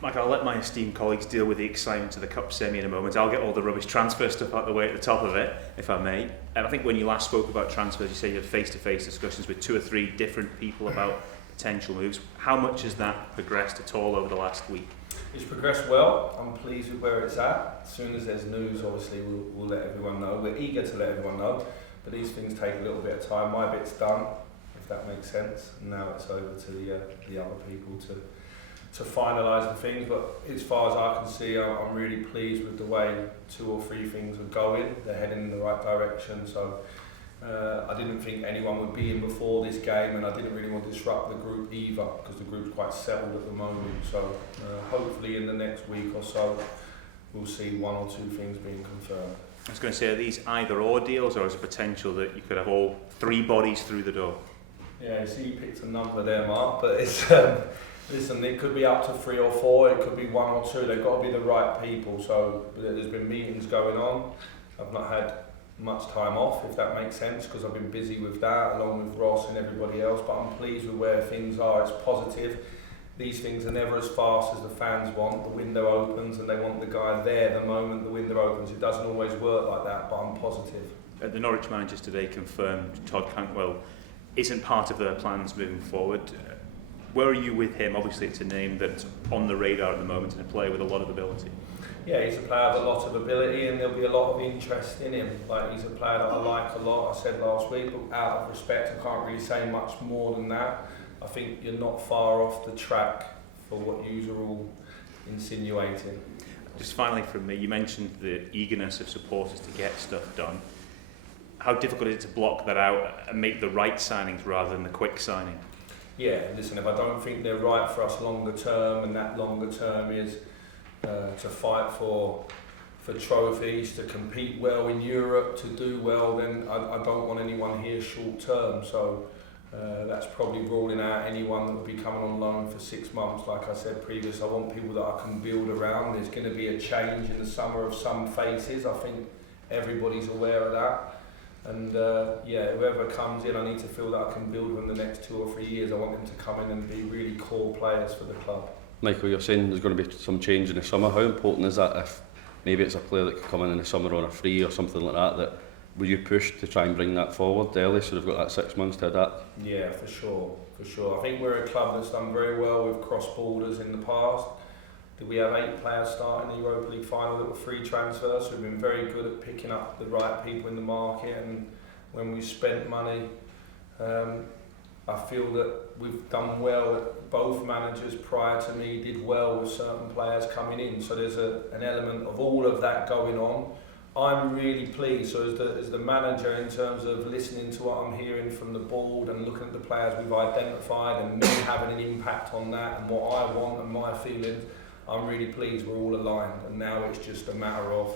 Mike, I'll let my esteemed colleagues deal with the excitement of the Cup semi in a moment. I'll get all the rubbish transfer stuff out the way at the top of it, if I may. And I think when you last spoke about transfers, you say you had face-to-face discussions with 2 or 3 different people about potential moves. How much has that progressed at all over the last week? It's progressed well. I'm pleased with where it's at. As soon as there's news, obviously, we'll let everyone know. We're eager to let everyone know, but these things take a little bit of time. My bit's done, if that makes sense. And now it's over to the other people to finalise the things, but as far as I can see, I'm really pleased with the way 2 or 3 things are going. They're heading in the right direction, so I didn't think anyone would be in before this game, and I didn't really want to disrupt the group either, because the group's quite settled at the moment. So hopefully in the next week or so, we'll see 1 or 2 things being confirmed. I was going to say, are these either-or deals, or is there potential that you could have all 3 bodies through the door? Yeah, you see you picked a number there, Mark, but it's... Listen, it could be up to 3 or 4, it could be 1 or 2, they've got to be the right people. So there's been meetings going on. I've not had much time off, if that makes sense, because I've been busy with that along with Ross and everybody else, but I'm pleased with where things are. It's positive. These things are never as fast as the fans want. The window opens and they want the guy there the moment the window opens. It doesn't always work like that, but I'm positive. The Norwich managers today confirmed Todd Cantwell isn't part of their plans moving forward. Where are you with him? Obviously it's a name that's on the radar at the moment and a player with a lot of ability. Yeah, he's a player with a lot of ability and there'll be a lot of interest in him. Like, he's a player that I like a lot, I said last week, but out of respect I can't really say much more than that. I think you're not far off the track for what you are all insinuating. Just finally from me, you mentioned the eagerness of supporters to get stuff done. How difficult is it to block that out and make the right signings rather than the quick signing? Yeah, listen, if I don't think they're right for us longer term, and that longer term is to fight for trophies, to compete well in Europe, to do well, then I don't want anyone here short term. So that's probably ruling out anyone that will be coming on loan for 6 months. Like I said previous, I want people that I can build around. There's going to be a change in the summer of some faces. I think everybody's aware of that. And whoever comes in, I need to feel that I can build them the next 2 or 3 years. I want them to come in and be really core players for the club. Michael, you're saying there's going to be some change in the summer. How important is that if maybe it's a player that could come in the summer on a free or something like that will you push to try and bring that forward early so they've got that 6 months to adapt? Yeah, for sure. I think we're a club that's done very well with cross-borders in the past. We have 8 players starting the Europa League final that were free transfers, so we've been very good at picking up the right people in the market, and when we spent money, I feel that we've done well. Both managers prior to me did well with certain players coming in, so there's an element of all of that going on. I'm really pleased, so as the manager, in terms of listening to what I'm hearing from the board and looking at the players we've identified and me having an impact on that and what I want and my feelings, I'm really pleased we're all aligned, and now it's just a matter of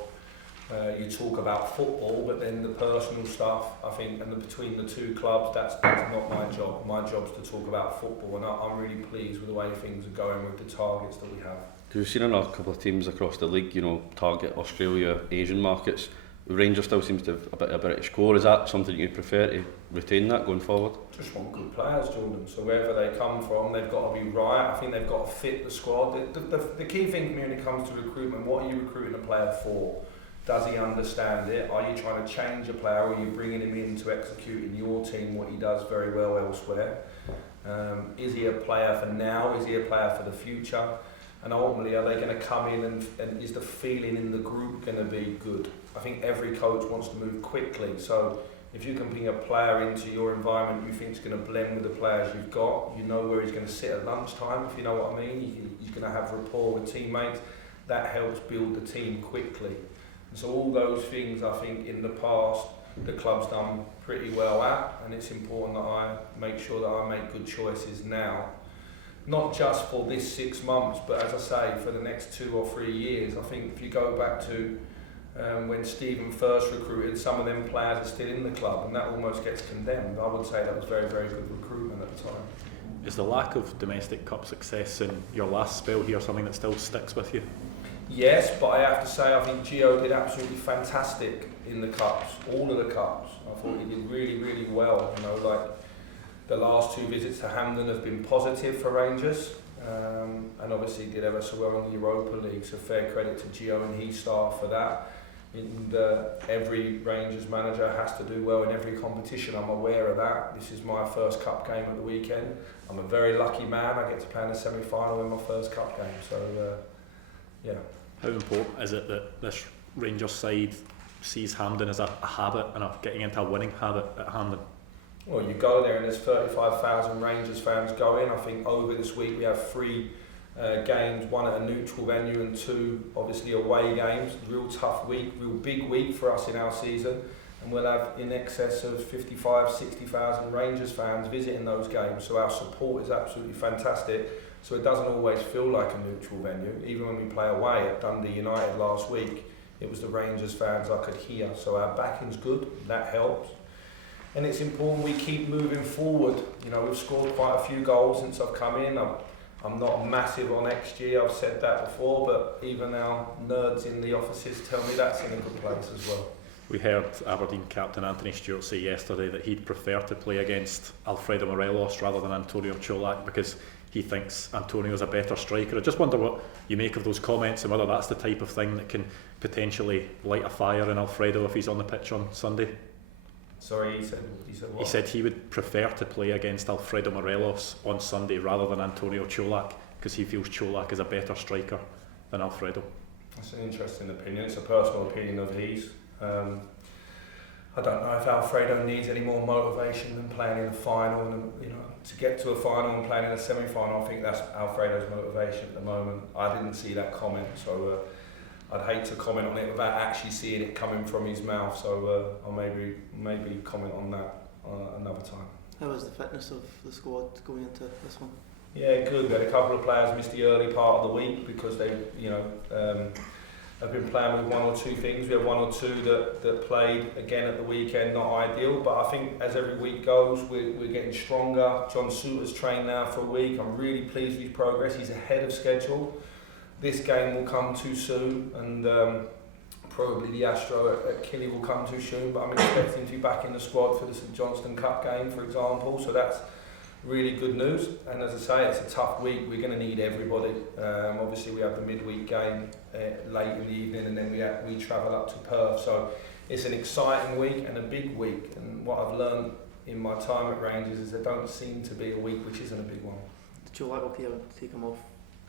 you talk about football, but then the personal stuff, I think, and between the 2 clubs, that's not my job. My job's to talk about football, and I'm really pleased with the way things are going with the targets that we have. We've seen another couple of teams across the league, target Australia, Asian markets. Rangers still seems to have a bit of a British core. Is that something you prefer to retain that going forward? Just want good players, Jordan. So wherever they come from, they've got to be right. I think they've got to fit the squad. The key thing for me when it comes to recruitment, what are you recruiting a player for? Does he understand it? Are you trying to change a player, or are you bringing him in to execute in your team what he does very well elsewhere? Is he a player for now? Is he a player for the future? And ultimately, are they going to come in and is the feeling in the group going to be good? I think every coach wants to move quickly. So if you can bring a player into your environment you think is going to blend with the players you've got, you know where he's going to sit at lunchtime, if you know what I mean. He's going to have rapport with teammates. That helps build the team quickly. And so all those things, I think, in the past, the club's done pretty well at, and it's important that I make sure that I make good choices now. Not just for this 6 months, but as I say, for the next 2 or 3 years. I think if you go back to when Stephen first recruited, some of them players are still in the club, and that almost gets condemned. I would say that was very, very good recruitment at the time. Is the lack of domestic cup success in your last spell here something that still sticks with you? Yes, but I have to say I think Gio did absolutely fantastic in the cups, all of the cups. I thought he did really, really well. Like the last 2 visits to Hampden have been positive for Rangers. and obviously did ever so well in the Europa League, so fair credit to Gio and his staff for that. And every Rangers manager has to do well in every competition, I'm aware of that. This is my first cup game at the weekend. I'm a very lucky man, I get to play in a semi-final in my first cup game, so yeah. How important is it that this Rangers side sees Hampden as a habit and getting into a winning habit at Hampden? Well, you go there and there's 35,000 Rangers fans going. I think over this week we have 3 games, 1 at a neutral venue and 2 obviously away games. Real tough week, real big week for us in our season, and we'll have in excess of 55,000-60,000 Rangers fans visiting those games, so our support is absolutely fantastic. So it doesn't always feel like a neutral venue. Even when we play away at Dundee United last week, it was the Rangers fans I could hear, so our backing's good, that helps. And it's important we keep moving forward. You know, we've scored quite a few goals since I've come in. I'm not massive on XG, I've said that before, but even our nerds in the offices tell me that's in a good place as well. We heard Aberdeen captain Anthony Stewart say yesterday that he'd prefer to play against Alfredo Morelos rather than Antonio Cholak because he thinks Antonio's a better striker. I just wonder what you make of those comments and whether that's the type of thing that can potentially light a fire in Alfredo if he's on the pitch on Sunday. Sorry, he said what? He said he would prefer to play against Alfredo Morelos on Sunday rather than Antonio Cholak because he feels Cholak is a better striker than Alfredo. That's an interesting opinion. It's a personal opinion of his. I don't know if Alfredo needs any more motivation than playing in a final, and you know, to get to a final and playing in a semi-final. I think that's Alfredo's motivation at the moment. I didn't see that comment, so I'd hate to comment on it without actually seeing it coming from his mouth. So I'll maybe comment on that another time. How was the fitness of the squad going into this one? Yeah, good. We had a couple of players miss the early part of the week because they, have been playing with 1 or 2 things. We had 1 or 2 that played again at the weekend, not ideal, but I think as every week goes, we're getting stronger. John Suter's trained now for a week. I'm really pleased with his progress. He's ahead of schedule. This game will come too soon, and probably the Astro at Killy will come too soon, but I'm expecting to be back in the squad for the St Johnstone Cup game, for example, so that's really good news. And as I say, it's a tough week. We're going to need everybody. Obviously, we have the midweek game late in the evening, and then we travel up to Perth. So it's an exciting week and a big week. And what I've learned in my time at Rangers is there don't seem to be a week which isn't a big one. Did Cholak okay to take him off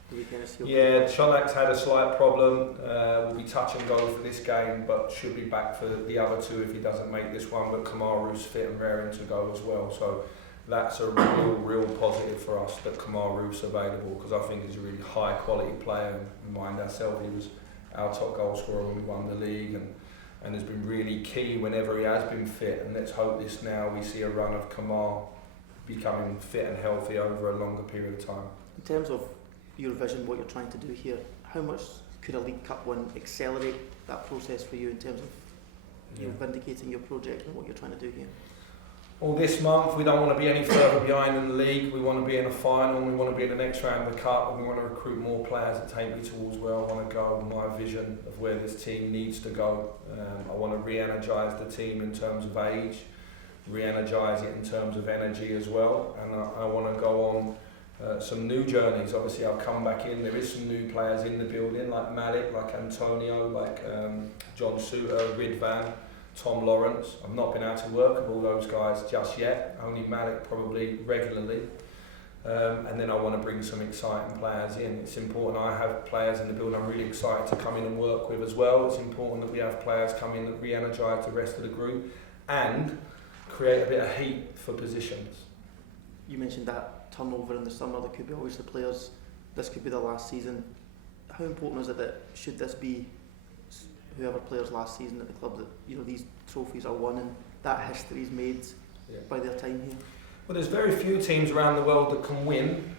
the weekend? Yeah, Cholak's had a slight problem. Will be touch and go for this game, but should be back for the other 2 if he doesn't make this one. But Kamaru's fit and raring to go as well. So that's a real positive for us that Kamaru's available, because I think he's a really high quality player. And mind ourselves, he was our top goal scorer when we won the league, and has been really key whenever he has been fit. And let's hope this now we see a run of Kamar becoming fit and healthy over a longer period of time. In terms of your vision, what you're trying to do here, how much could a League Cup win accelerate that process for you in terms of vindicating your project and what you're trying to do here? Well, this month we don't want to be any further behind in the league. We want to be in a final, and we want to be in the next round of the cup, and we want to recruit more players that take me towards where I want to go, my vision of where this team needs to go. I want to re-energise the team in terms of age, re-energise it in terms of energy as well, and I want to go on some new journeys. Obviously I'll come back in, there is some new players in the building like Malik, like Antonio, like John Suter, Ridvan, Tom Lawrence. I've not been able to work with all those guys just yet, only Malik probably regularly. And then I want to bring some exciting players in. It's important I have players in the building I'm really excited to come in and work with as well. It's important that we have players come in that re-energise the rest of the group and create a bit of heat for positions. You mentioned that turnover in the summer, there could be always the players, this could be the last season. How important is it that, should this be whoever players last season at the club, that these trophies are won and that history is made by their time here? Well, there's very few teams around the world that can win,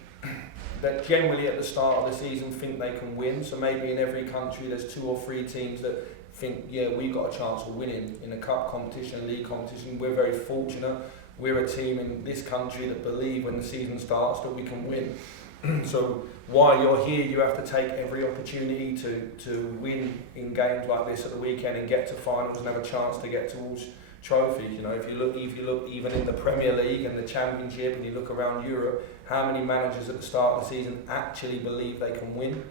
that generally at the start of the season think they can win. So maybe in every country there's 2 or 3 teams that think, we've got a chance of winning in a cup competition, a league competition. We're very fortunate. We're a team in this country that believe when the season starts that we can win. So while you're here, you have to take every opportunity to win in games like this at the weekend and get to finals and have a chance to get towards trophies. You know, if you look even in the Premier League and the Championship, and you look around Europe, how many managers at the start of the season actually believe they can win?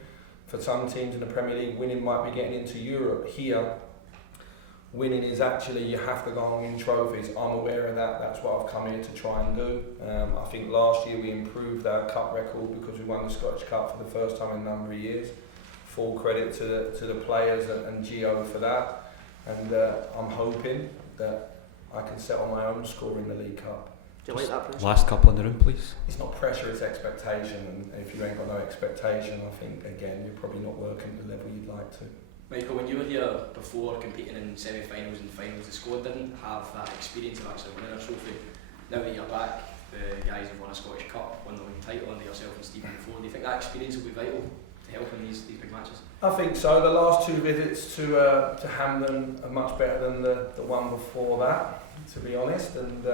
For some teams in the Premier League, winning might be getting into Europe. Here, winning is actually you have to go and win trophies. I'm aware of that. That's what I've come here to try and do. I think last year we improved our cup record because we won the Scottish Cup for the first time in a number of years. Full credit to the players and Gio for that. And I'm hoping that I can set on my own score in the League Cup. Do you like that pressure? Last couple in the room, please. It's not pressure, it's expectation. And if you ain't got no expectation, I think, again, you're probably not working at the level you'd like to. Michael, when you were here before competing in semi-finals and finals, the squad didn't have that experience of actually winning a trophy. Now that you're back, the guys have won a Scottish Cup, won the league title under yourself and Stephen before. Do you think that experience will be vital to help in these big matches? I think so. The last 2 visits to Hampden are much better than the one before that, to be honest. And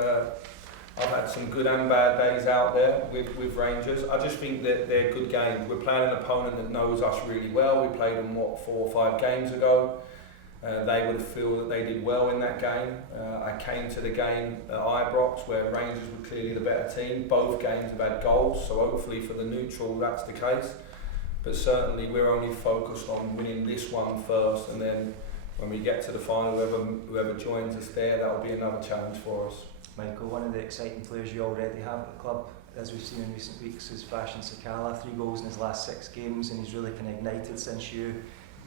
I've had some good and bad days out there with Rangers. I just think that they're good games. We're playing an opponent that knows us really well. We played them, 4 or 5 games ago. They would feel that they did well in that game. I came to the game at Ibrox where Rangers were clearly the better team. Both games have had goals, so hopefully for the neutral that's the case. But certainly we're only focused on winning this one first, and then when we get to the final, whoever joins us there, that will be another challenge for us. Michael, one of the exciting players you already have at the club, as we've seen in recent weeks, is Fashion Sakala. 3 goals in his last 6 games, and he's really kind of ignited since you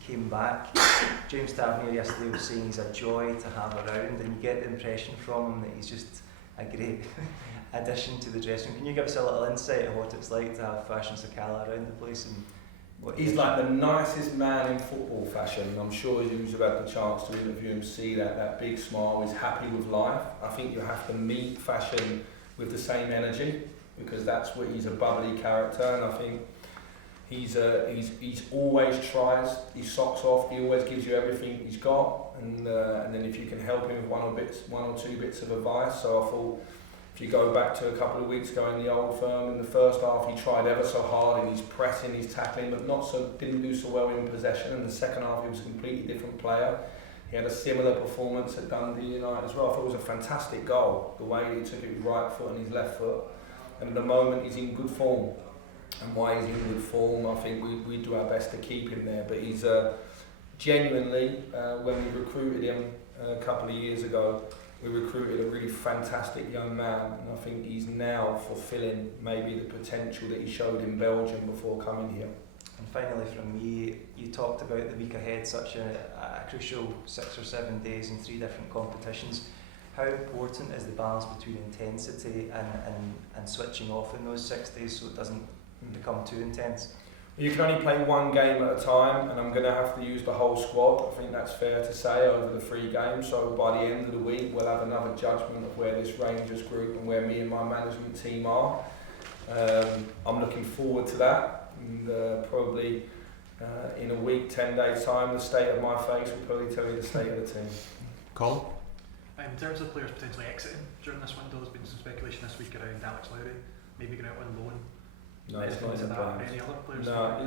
came back. James Tavernier yesterday was saying he's a joy to have around, and you get the impression from him that he's just a great addition to the dressing room. Can you give us a little insight of what it's like to have Fashion Sakala around the place? And what he's like the nicest man in football, Fashion. I'm sure you've had the chance to interview him, see that big smile. He's happy with life. I think you have to meet Fashion with the same energy, because that's what he's a bubbly character, and I think he's always tries his socks off. He always gives you everything he's got, and then if you can help him with one or two bits of advice. So I thought, if you go back to a couple of weeks ago in the old firm, in the first half he tried ever so hard in his pressing, his tackling, but didn't do so well in possession. And the second half he was a completely different player. He had a similar performance at Dundee United as well. I thought it was a fantastic goal, the way he took it with his right foot and his left foot. And at the moment he's in good form. And why he's in good form, I think we do our best to keep him there. But he's genuinely, when we recruited him a couple of years ago, we recruited a really fantastic young man, and I think he's now fulfilling maybe the potential that he showed in Belgium before coming here. And finally from me, you talked about the week ahead, such a crucial 6 or 7 days in 3 different competitions. How important is the balance between intensity and switching off in those 6 days so it doesn't become too intense? You can only play 1 game at a time, and I'm going to have to use the whole squad. I think that's fair to say over the 3 games. So by the end of the week, we'll have another judgment of where this Rangers group and where me and my management team are. I'm looking forward to that, and probably in a week, 10 days time, the state of my face will probably tell you the state of the team. Colin? In terms of players potentially exiting during this window, there's been some speculation this week around Alex Lowry, maybe going out on loan. No, it's not in the plans. Any other players? No,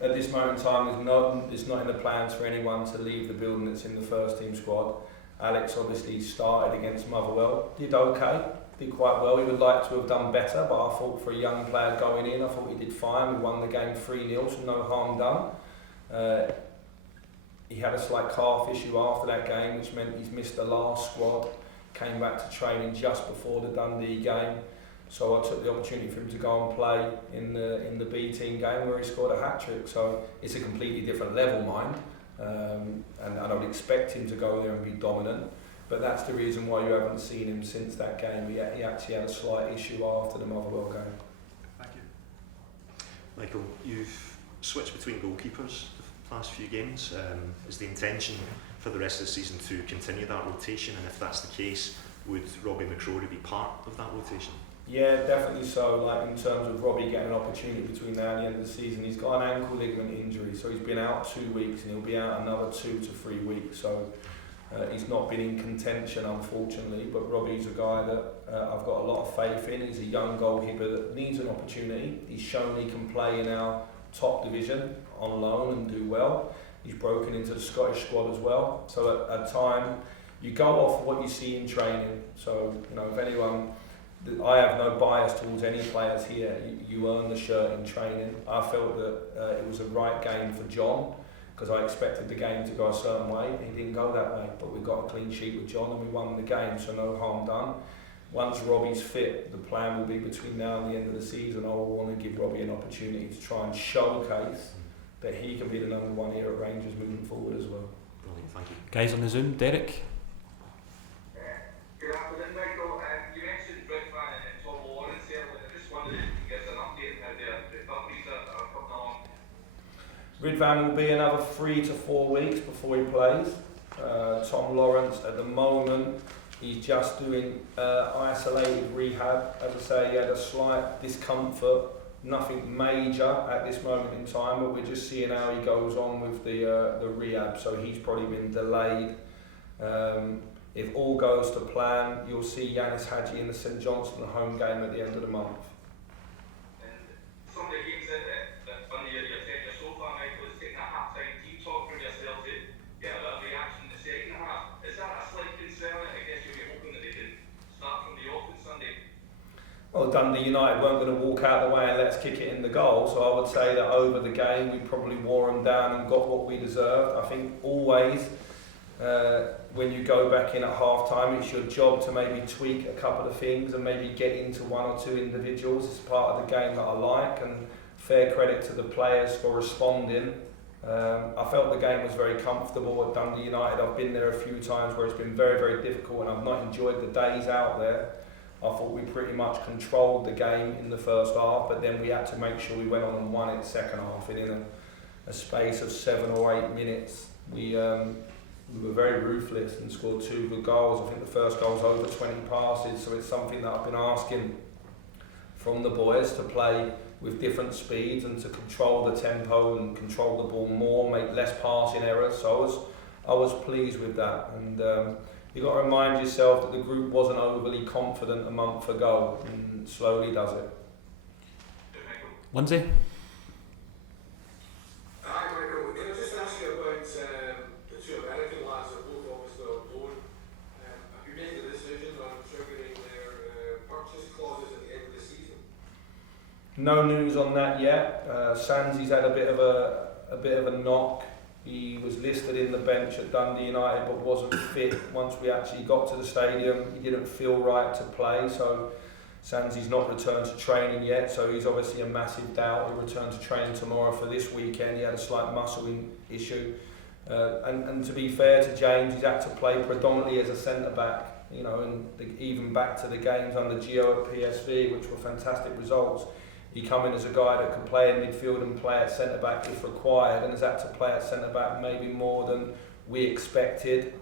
at this moment in time, it's not in the plans for anyone to leave the building that's in the first team squad. Alex obviously started against Motherwell, did okay, did quite well. He would like to have done better, but I thought for a young player going in, I thought he did fine. We won the game 3-0, so no harm done. He had a slight calf issue after that game, which meant he's missed the last squad, came back to training just before the Dundee game. So I took the opportunity for him to go and play in the B team game where he scored a hat-trick. So it's a completely different level, mind, and I would expect him to go there and be dominant. But that's the reason why you haven't seen him since that game. He actually had a slight issue after the Motherwell game. Thank you. Michael, you've switched between goalkeepers the last few games. Is the intention for the rest of the season to continue that rotation? And if that's the case, would Robbie McCrory be part of that rotation? Yeah, definitely so. Like in terms of Robbie getting an opportunity between now and the end of the season, he's got an ankle ligament injury, so he's been out 2 weeks and he'll be out another 2 to 3 weeks. So he's not been in contention, unfortunately. But Robbie's a guy that I've got a lot of faith in. He's a young goalkeeper that needs an opportunity. He's shown he can play in our top division on loan and do well. He's broken into the Scottish squad as well. So at time, you go off what you see in training. So, you know, if anyone, I have no bias towards any players here. You earn the shirt in training. I felt that it was a right game for John, because I expected the game to go a certain way. It didn't go that way, but we got a clean sheet with John and we won the game, so no harm done. Once Robbie's fit, the plan will be between now and the end of the season, I will want to give Robbie an opportunity to try and showcase that he can be the number one here at Rangers moving forward as well. Brilliant, thank you. Guys on the Zoom, Derek. Good afternoon, Michael. You mentioned Ridvan and Tom Lawrence earlier. I just wondered if you could give us an update on how the recoveries are coming along. Ridvan will be another 3 to 4 weeks before he plays. Tom Lawrence, at the moment, he's just doing isolated rehab. As I say, he had a slight discomfort, nothing major at this moment in time, but we're just seeing how he goes on with the rehab. So he's probably been delayed. If all goes to plan, you'll see Yanis Hadji in the St Johnstone home game at the end of the month. And some of the games that under your tenure so far, Michael, is taking a half-time team talk from yourself to get a bit of reaction in the second half. Is that a slight concern? I guess you'll be hoping that they can start from the off on Sunday. Well, Dundee United weren't going to walk out the way and let's kick it in the goal, so I would say that over the game we probably wore them down and got what we deserved. I think always when you go back in at half time, it's your job to maybe tweak a couple of things and maybe get into one or two individuals. It's part of the game that I like, and fair credit to the players for responding. I felt the game was very comfortable at Dundee United. I've been there a few times where it's been very, very difficult and I've not enjoyed the days out there. I thought we pretty much controlled the game in the first half, but then we had to make sure we went on and won it second half. And in a space of 7 or 8 minutes, we were very ruthless and scored 2 good goals. I think the first goal was over 20 passes, so it's something that I've been asking from the boys to play with different speeds and to control the tempo and control the ball more, make less passing errors. So I was pleased with that. And you've got to remind yourself that the group wasn't overly confident a month ago, and slowly does it. Lindsay. Hi, Michael. Can I just ask you about the 2 American lads that both obviously on loan? Have you made the decision on triggering their purchase clauses at the end of the season? No news on that yet. Sansi's had a bit of a knock. He was listed in the bench at Dundee United but wasn't fit once we actually got to the stadium. He didn't feel right to play, so Sansi's not returned to training yet, so he's obviously a massive doubt. He'll return to training tomorrow for this weekend. He had a slight muscle issue. And to be fair to James, he's had to play predominantly as a centre-back, you know, and even back to the games under Gio at PSV, which were fantastic results. He come in as a guy that could play in midfield and play at centre-back if required, and has had to play at centre-back maybe more than we expected,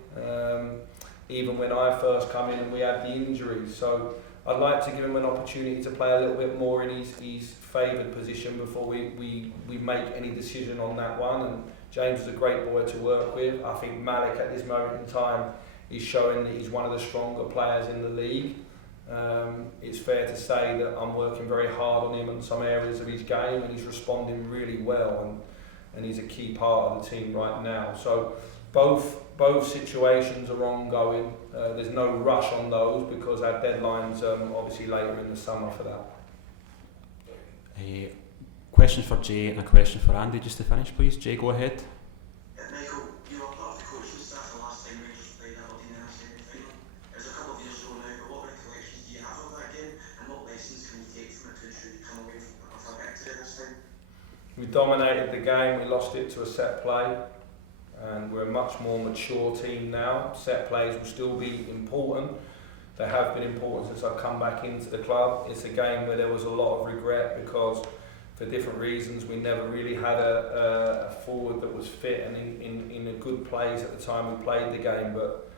even when I first come in and we had the injuries. So I'd like to give him an opportunity to play a little bit more in his favoured position before we make any decision on that one. And James is a great boy to work with. I think Malik at this moment in time is showing that he's one of the stronger players in the league. It's fair to say that I'm working very hard on him in some areas of his game, and he's responding really well, and he's a key part of the team right now. So both situations are ongoing. There's no rush on those because our deadline's obviously later in the summer for that. A question for Jay and a question for Andy just to finish, please. Jay, go ahead. Michael, you were part of the coaching staff the last time Rangers played Aberdeen in our semi-final. It was a couple of years ago now, but what recollections do you have of that game, and what lessons can you take from it to ensure you come away with a victory this time? We dominated the game, we lost it to a set play, and we're a much more mature team now. Set plays will still be important. They have been important since I've come back into the club. It's a game where there was a lot of regret because for different reasons we never really had a forward that was fit and in a good place at the time we played the game. But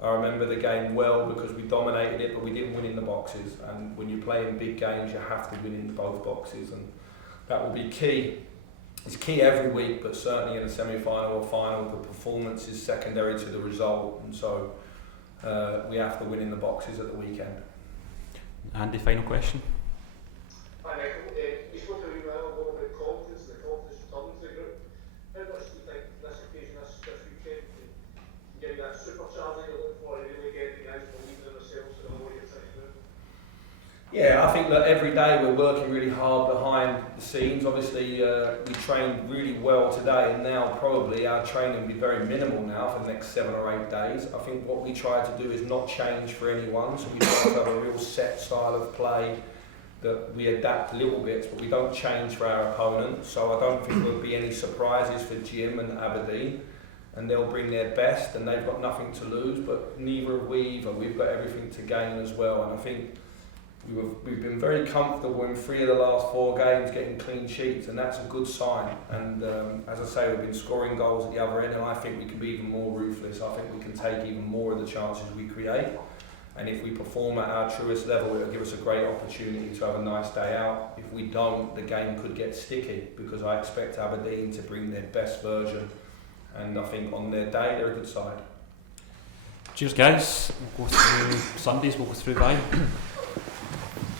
I remember the game well because we dominated it, but we didn't win in the boxes. And when you play in big games, you have to win in both boxes, and that will be key. It's key every week, but certainly in a semi-final or final, the performance is secondary to the result, and so we have to win in the boxes at the weekend. Andy, final question. Hi Michael, you spoke a wee while ago about confidence, the confidence returning to the group. How much do you think this occasion, this weekend, can give you that supercharger you're looking for that every day we're working really hard behind the scenes. Obviously, we trained really well today, and now probably our training will be very minimal now for the next 7 or 8 days. I think what we try to do is not change for anyone, so we try to have a real set style of play that we adapt little bits, but we don't change for our opponent. So I don't think there'll be any surprises for Jim and Aberdeen, and they'll bring their best, and they've got nothing to lose, but neither have we either. We've got everything to gain as well, and I think we've been very comfortable in 3 of the last 4 games getting clean sheets, and that's a good sign. And as I say, we've been scoring goals at the other end, and I think we can be even more ruthless. I think we can take even more of the chances we create, and if we perform at our truest level, it'll give us a great opportunity to have a nice day out. If we don't, the game could get sticky, because I expect Aberdeen to bring their best version, and I think on their day they're a good side. Cheers guys, we'll go through Sundays, we'll go through by.